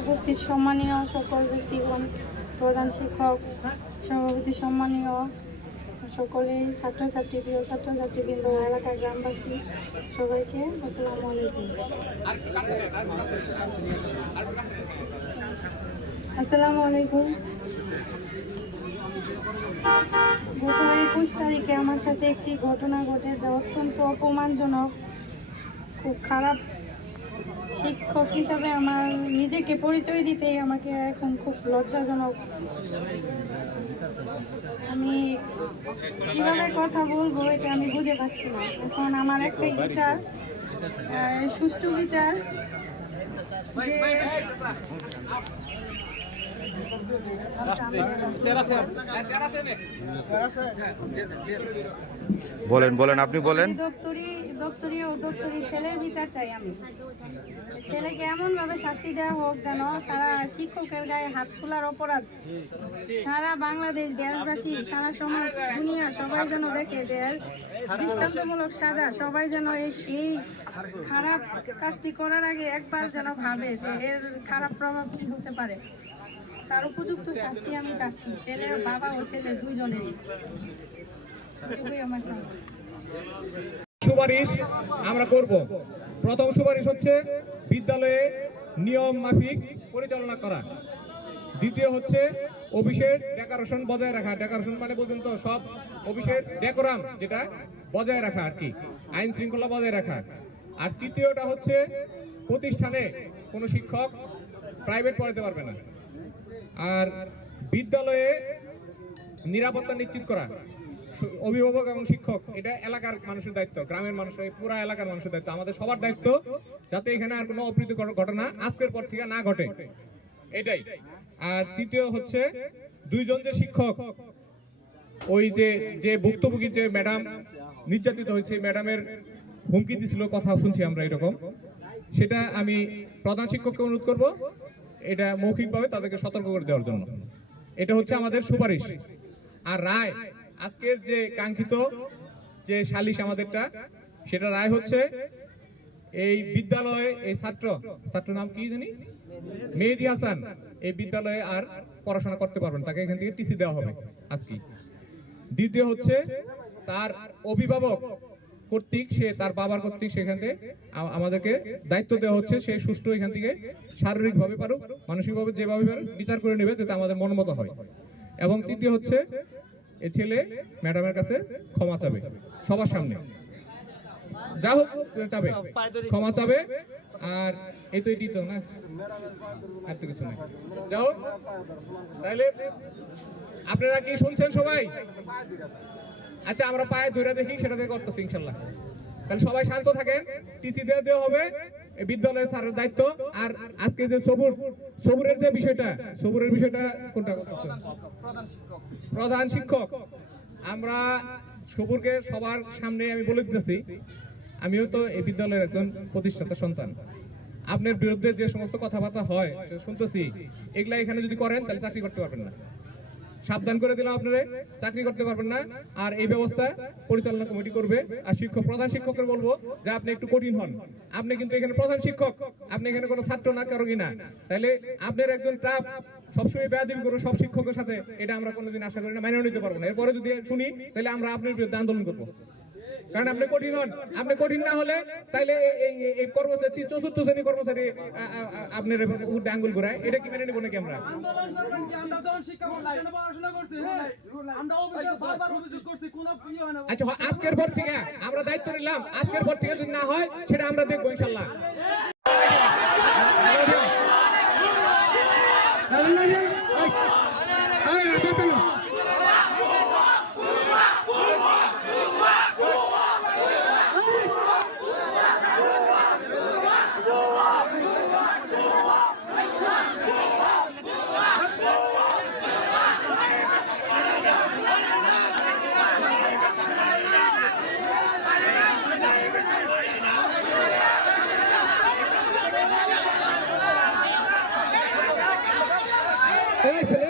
উপস্থিত সম্মানীয় সকল ব্যক্তিগণ, প্রধান শিক্ষক, সভাপতি, সম্মানীয় সকলেই, ছাত্রছাত্রী, প্রিয় ছাত্রছাত্রীবৃন্দ, এলাকার গ্রামবাসী, সবাইকে আসসালামু আলাইকুম। আসসালামু আলাইকুম। গত 21 তারিখে আমার সাথে একটি ঘটনা ঘটে যা অত্যন্ত অপমানজনক, খুব খারাপ। শিক্ষক হিসাবে আমার নিজেকে পরিচয় দিতেই আমাকে এখন খুব লজ্জাজনক। আমি কিভাবে কথা বলবো এটা আমি বুঝে পাচ্ছি না। এখন আমার একটাই বিচার, সুষ্ঠু বিচার, যে বলেন আপনি বলেন। দপ্তরি ও দপ্তরি ছেলের বিচার চাই আমি। ছেলেকে এমন ভাবে শাস্তি দেওয়া হোক যেন সারা শিক্ষকের গায়ে হাত তোলার অপরাধ সারা বাংলাদেশ, দেশবাসী, সারা সমাজ, দুনিয়া সবাই যেন দেখে যে দৃষ্টান্তমূলক সাজা। সবাই যেন এই খারাপ কাজটি করার আগে একবার যেন ভাবে যে এর খারাপ প্রভাব কি হতে পারে। তার উপযুক্ত শাস্তি আমি চাচ্ছি, ছেলে, বাবা ও ছেলে দুইজনেরই। আমার চাই। সুপারিশ আমরা করব। প্রথম সুপারিশ হচ্ছে বিদ্যালয়ে নিয়ম মাফিক পরিচালনা করা। দ্বিতীয় হচ্ছে অফিসের ডেকোরেশন বজায় রাখা। ডেকোরেশন মানে বুঝুন তো, সব অফিসের ডেকোরাম যেটা বজায় রাখা আর কি, আইন শৃঙ্খলা বজায় রাখা। আর তৃতীয়টা হচ্ছে প্রতিষ্ঠানে কোনো শিক্ষক প্রাইভেট পড়াতে পারবে না। আর বিদ্যালয়ে নিরাপত্তা নিশ্চিত করা, অভিভাবক এবং শিক্ষক, এটা এলাকার মানুষের দায়িত্ব, গ্রামের মানুষের, পুরা এলাকার মানুষের দায়িত্ব, আমাদের সবার দায়িত্ব, যাতে এখানে আর কোনো অপ্রীতিকর ঘটনা আজকের পর থেকে না ঘটে, এটাই। আর তৃতীয় হচ্ছে দুইজন যে শিক্ষক, ওই যে ভুক্তভোগী যে ম্যাডাম নির্যাতিত হয়েছে, ম্যাডামের হুমকি দিছিল, কথা শুনছি আমরা এরকম, সেটা আমি প্রধান শিক্ষককে অনুরোধ করব এটা মৌখিকভাবে তাদেরকে সতর্ক করে দেওয়ার জন্য। এটা হচ্ছে আমাদের সুপারিশ। আর রায়, আজকের যে কাঙ্ক্ষিত যে সালিশ আমাদেরটা, সেটা রায় হচ্ছে এই বিদ্যালয়ে এই ছাত্র নাম কি জানি, মেহেদী হাসান, এই বিদ্যালয়ে আর পড়াশোনা করতে পারবেন, তাকে এখান থেকে টিসি দেওয়া হবে আজকে। দ্বিতীয় হচ্ছে তার অভিভাবক কর্তৃক, সে তার বাবার কর্তৃক সেখান থেকে আমাদেরকে দায়িত্ব দেওয়া হচ্ছে, সে সুষ্ঠু এখান থেকে শারীরিকভাবে পারুক, মানসিকভাবে যেভাবে পারুক বিচার করে নেবে, যাতে আমাদের মনোমত হয়। এবং তৃতীয় হচ্ছে এই ছেলে ম্যাডামের কাছে ক্ষমা চাবে, সবার সামনে, যা হোক চাবে, ক্ষমা চাবে। আর এই তো এটি তো না, আর তো কিছু নেই। যা হোক, তাহলে আপনারা কি শুনছেন সবাই? আচ্ছা, আমরা পায়ে ধরে দেখি, সেটা দিয়ে করতেছি ইনশাল্লাহ। তাহলে সবাই শান্ত থাকেন, টিসি দেওয়া হবে, বিদ্যালয়ের স্যারের দায়িত্ব। আর আজকে যে সবুরের যে বিষয়টা, সবুরের বিষয়টা কোনটা? প্রধান শিক্ষক। আমরা সবুরকে সবার সামনে আমি বলে দিতেছি, আমিও তো এই বিদ্যালয়ের একজন প্রতিষ্ঠাতা সন্তান। আপনার বিরুদ্ধে যে সমস্ত কথাবার্তা হয় শুনতেছি, এগুলা এখানে যদি করেন তাহলে চাকরি করতে পারবেন না। সাবধান করে দিলাম, আপনারা চাকরি করতে পারবেন না। আর এই ব্যবস্থা পরিচালনা কমিটি করবে। আর প্রধান শিক্ষকের বলবো যে আপনি একটু কঠিন হন। আপনি কিন্তু এখানে প্রধান শিক্ষক, আপনি এখানে কোনো ছাত্র না, কারো কিনা। তাহলে আপনার একজন ট্রাপ সবসময় বেয়াদবি করবো সব শিক্ষকের সাথে, এটা আমরা কোনোদিন আশা করি না, মেনে নিতে পারবো না। এরপরে যদি শুনি তাহলে আমরা আপনার বিরুদ্ধে আন্দোলন করবো। কারণ আপনি কঠিন হন, আপনি কঠিন না হলে তাইলে এই কর্মচারী, চতুর্থ শ্রেণী কর্মচারী আপনার উঠে আঙ্গুল ঘুরায়, এটা কি মেনে নেবো নাকি আমরা? আচ্ছা, আজকের পর থেকে আমরা দায়িত্ব নিলাম, আজকের পর থেকে যদি না হয় সেটা আমরা দেখবো ইনশাল্লাহ। Hey,